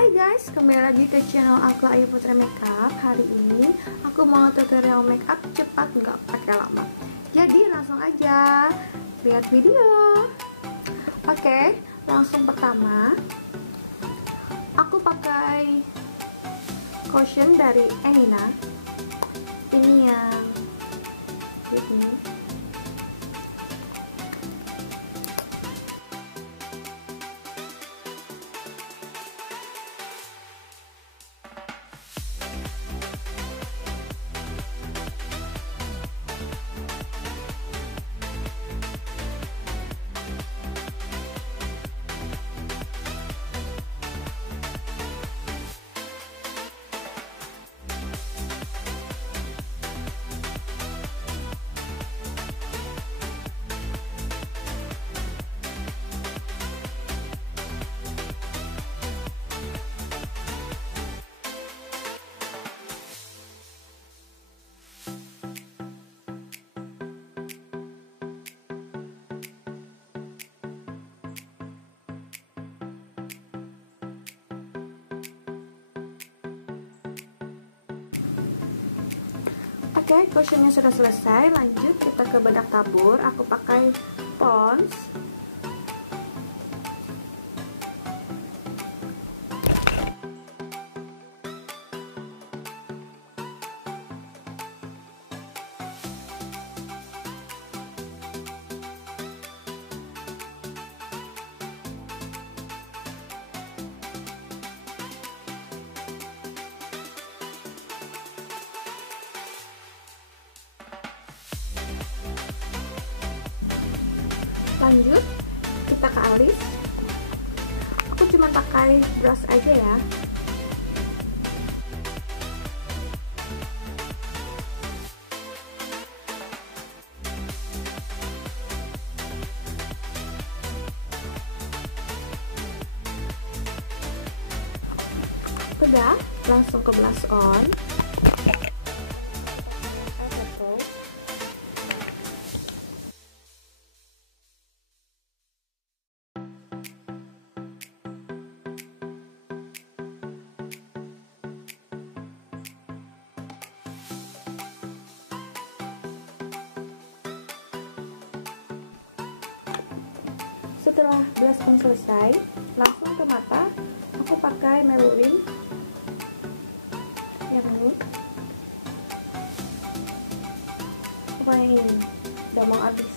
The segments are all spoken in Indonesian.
Hai guys, kembali lagi ke channel aku Ayu Putra Makeup. Hari ini aku mau tutorial makeup cepat nggak pakai lama. Jadi langsung aja lihat video. Oke, langsung pertama aku pakai cushion dari Enina. Ini yang ini. Oke, cushionnya sudah selesai. Lanjut kita ke bedak tabur. Aku pakai Pond's. Lanjut kita ke alis. Aku cuma pakai brush aja ya. Udah, langsung ke blush on. Setelah blush on selesai, langsung ke mata. Aku pakai Maybelline yang ini. Pokoknya ini udah mau habis.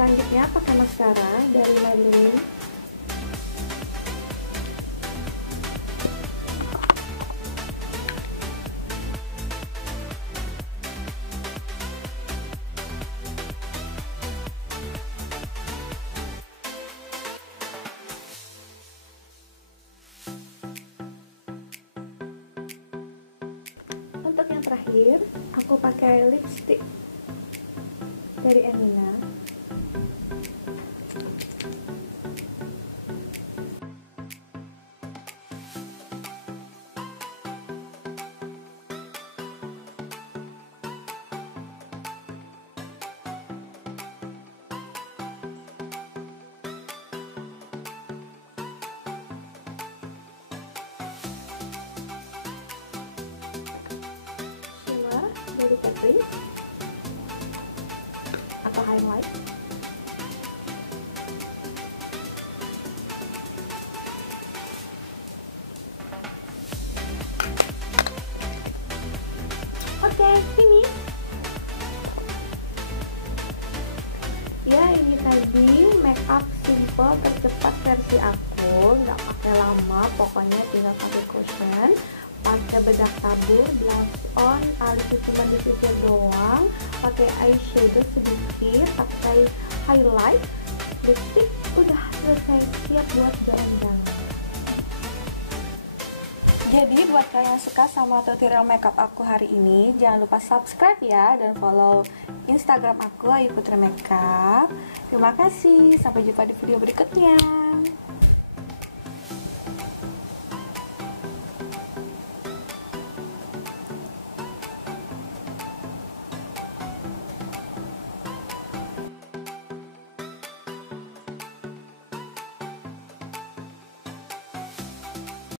Selanjutnya pakai maskara dari Menit. Untuk yang terakhir, aku pakai lipstick dari Enina. Dari Caprice atau highlight. Oke, ini ya, ini tadi makeup simple tercepat versi aku, nggak pakai lama, pokoknya tinggal pakai cushion, pakai bedak tabur, blush on, alis cuma disisir doang, pakai eyeshadow sedikit, pakai highlight, lipstick, udah selesai, siap buat jalan-jalan. Jadi buat kalian yang suka sama tutorial makeup aku hari ini, jangan lupa subscribe ya, dan follow Instagram aku Ayu Putri Makeup. Terima kasih, sampai jumpa di video berikutnya.